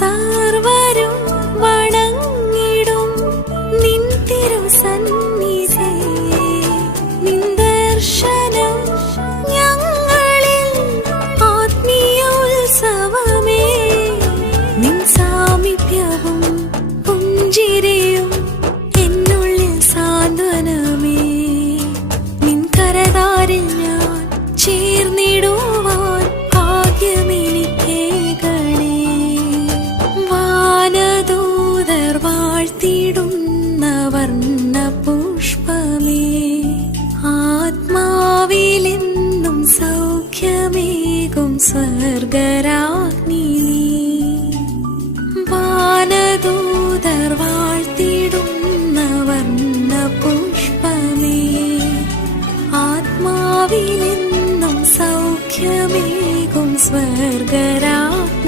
സർവരും വണങ്ങിടും നിൻ തിരുസന്നിധി. നിൻ ദർശനം ഞങ്ങളിൽ ആത്മീയ ഉത്സവമേ. നിൻ സാമീപ്യവും പുഞ്ചിരിയും എന്നുള്ളിൽ സാന്ത്വനമേ. നിൻ കരതാരിൽ ഞാൻ ചേർന്നിടുവാൻ ഭാഗ്യമെനിക്കേകണേ. വാനദൂതർ വാഴ്ത്തിടുന്ന വർണ്ണ പുഷ്പമേ, ആത്മാവിലെന്നും സൗഖ്യമേകും സ്വർഗരാജ്ഞി നീ. വാനദൂതർ വാഴ്ത്തിടുന്ന വർണ്ണ പുഷ്പമേ, ആത്മാവിലെന്നും സൗഖ്യമേകും സ്വർഗരാജ്ഞി